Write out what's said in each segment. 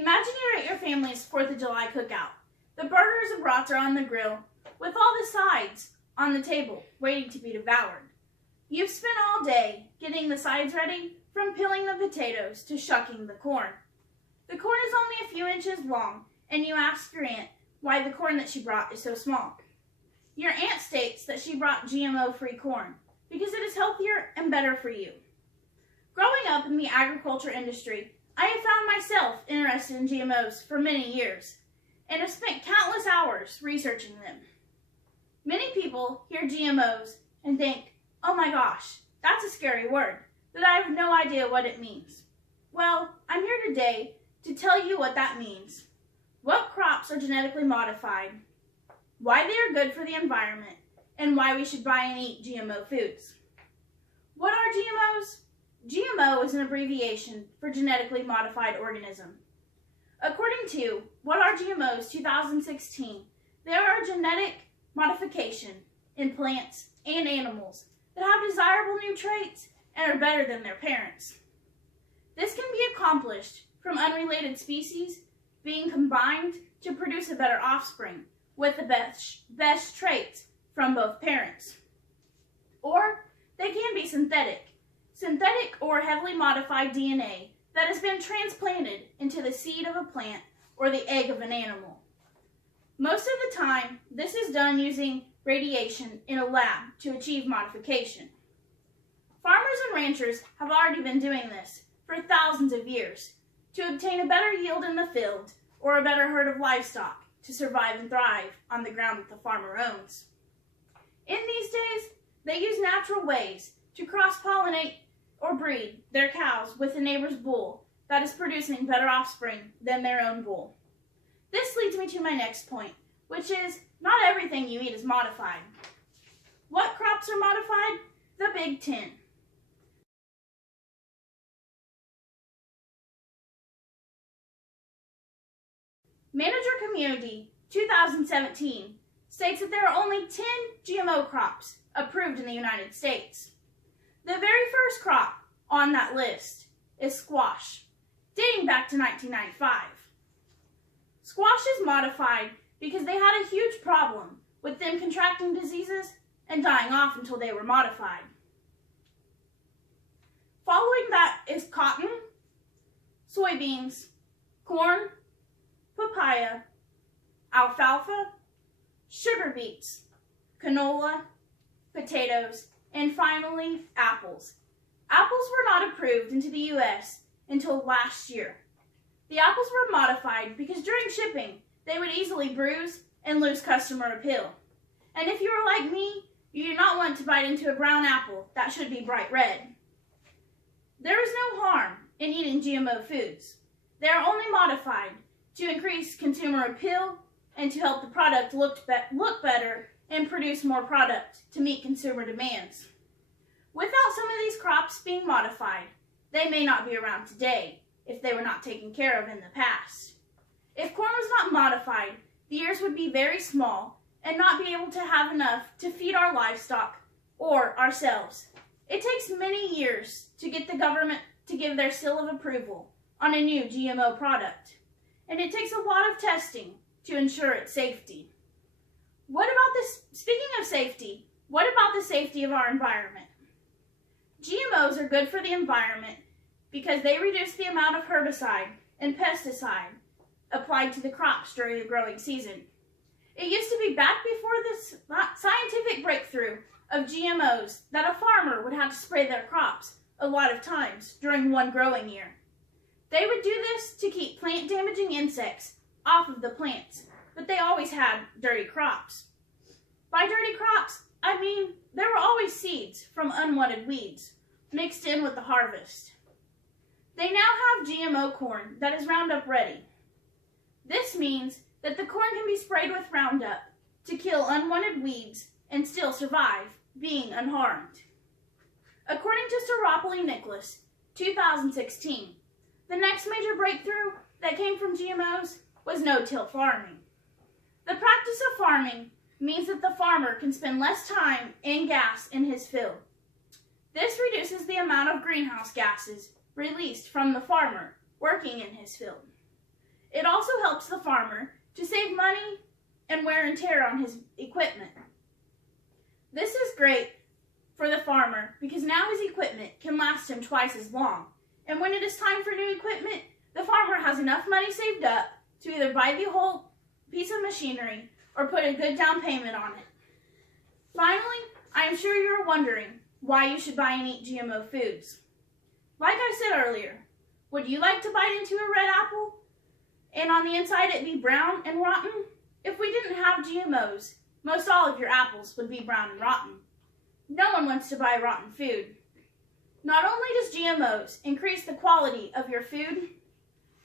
Imagine you're at your family's 4th of July cookout. The burgers and brats are on the grill, with all the sides on the table, waiting to be devoured. You've spent all day getting the sides ready, from peeling the potatoes to shucking the corn. The corn is only a few inches long, and you ask your aunt why the corn that she brought is so small. Your aunt states that she brought GMO-free corn because it is healthier and better for you. Growing up in the agriculture industry, I have found myself interested in GMOs for many years and have spent countless hours researching them. Many people hear GMOs and think, oh my gosh, that's a scary word, that I have no idea what it means. Well, I'm here today to tell you what that means, what crops are genetically modified, why they are good for the environment, and why we should buy and eat GMO foods. What are GMOs? GMO is an abbreviation for genetically modified organism. According to What Are GMOs 2016, they are a genetic modification in plants and animals that have desirable new traits and are better than their parents. This can be accomplished from unrelated species being combined to produce a better offspring with the best traits from both parents. Or they can be synthetic or heavily modified DNA that has been transplanted into the seed of a plant or the egg of an animal. Most of the time, this is done using radiation in a lab to achieve modification. Farmers and ranchers have already been doing this for thousands of years to obtain a better yield in the field or a better herd of livestock to survive and thrive on the ground that the farmer owns. In these days, they use natural ways to cross-pollinate or breed their cows with a neighbor's bull that is producing better offspring than their own bull. This leads me to my next point, which is not everything you eat is modified. What crops are modified? The Big 10. Manager Community 2017 states that there are only 10 GMO crops approved in the United States. The very first crop on that list is squash, dating back to 1995. Squash is modified because they had a huge problem with them contracting diseases and dying off until they were modified. Following that is cotton, soybeans, corn, papaya, alfalfa, sugar beets, canola, potatoes, and finally, apples. Apples were not approved into the U.S. until last year. The apples were modified because during shipping, they would easily bruise and lose customer appeal. And if you are like me, you do not want to bite into a brown apple that should be bright red. There is no harm in eating GMO foods. They are only modified to increase consumer appeal and to help the product look better and produce more product to meet consumer demands. Without some of these crops being modified, they may not be around today if they were not taken care of in the past. If corn was not modified, the ears would be very small and not be able to have enough to feed our livestock or ourselves. It takes many years to get the government to give their seal of approval on a new GMO product, and it takes a lot of testing to ensure its safety. Speaking of safety, what about the safety of our environment? GMOs are good for the environment because they reduce the amount of herbicide and pesticide applied to the crops during the growing season. It used to be back before this scientific breakthrough of GMOs that a farmer would have to spray their crops a lot of times during one growing year. They would do this to keep plant-damaging insects off of the plants, but they always had dirty crops. By dirty crops, I mean there were always seeds from unwanted weeds mixed in with the harvest. They now have GMO corn that is Roundup ready. This means that the corn can be sprayed with Roundup to kill unwanted weeds and still survive, being unharmed. According to Staropoli Nicholas, 2016, the next major breakthrough that came from GMOs was no-till farming. The practice of farming means that the farmer can spend less time and gas in his field. This reduces the amount of greenhouse gases released from the farmer working in his field. It also helps the farmer to save money and wear and tear on his equipment. This is great for the farmer because now his equipment can last him twice as long. And when it is time for new equipment, the farmer has enough money saved up to either buy the whole piece of machinery or put a good down payment on it. Finally, I am sure you are wondering why you should buy and eat GMO foods. Like I said earlier, would you like to bite into a red apple and on the inside it be brown and rotten? If we didn't have GMOs, most all of your apples would be brown and rotten. No one wants to buy rotten food. Not only does GMOs increase the quality of your food,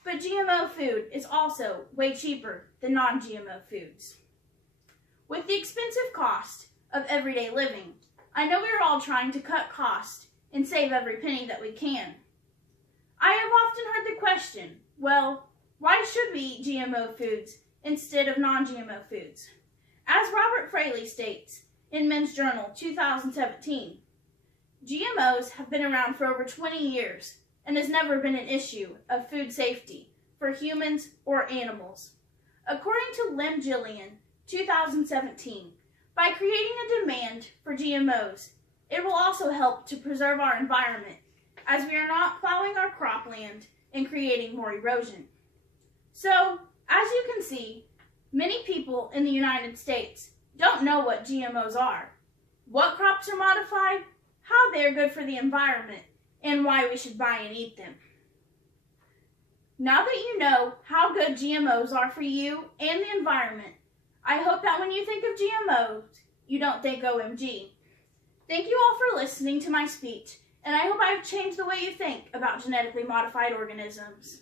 but GMO food is also way cheaper than non-GMO foods. With the expensive cost of everyday living, I know we are all trying to cut costs and save every penny that we can. I have often heard the question, well, why should we eat GMO foods instead of non-GMO foods? As Robert Fraley states in Men's Journal 2017, GMOs have been around for over 20 years and has never been an issue of food safety for humans or animals. According to Lynn Gillian, 2017, by creating a demand for GMOs, it will also help to preserve our environment as we are not plowing our cropland and creating more erosion. So, as you can see, many people in the United States don't know what GMOs are, what crops are modified, how they are good for the environment, and why we should buy and eat them. Now that you know how good GMOs are for you and the environment, I hope that when you think of GMOs, you don't think OMG. Thank you all for listening to my speech, and I hope I've changed the way you think about genetically modified organisms.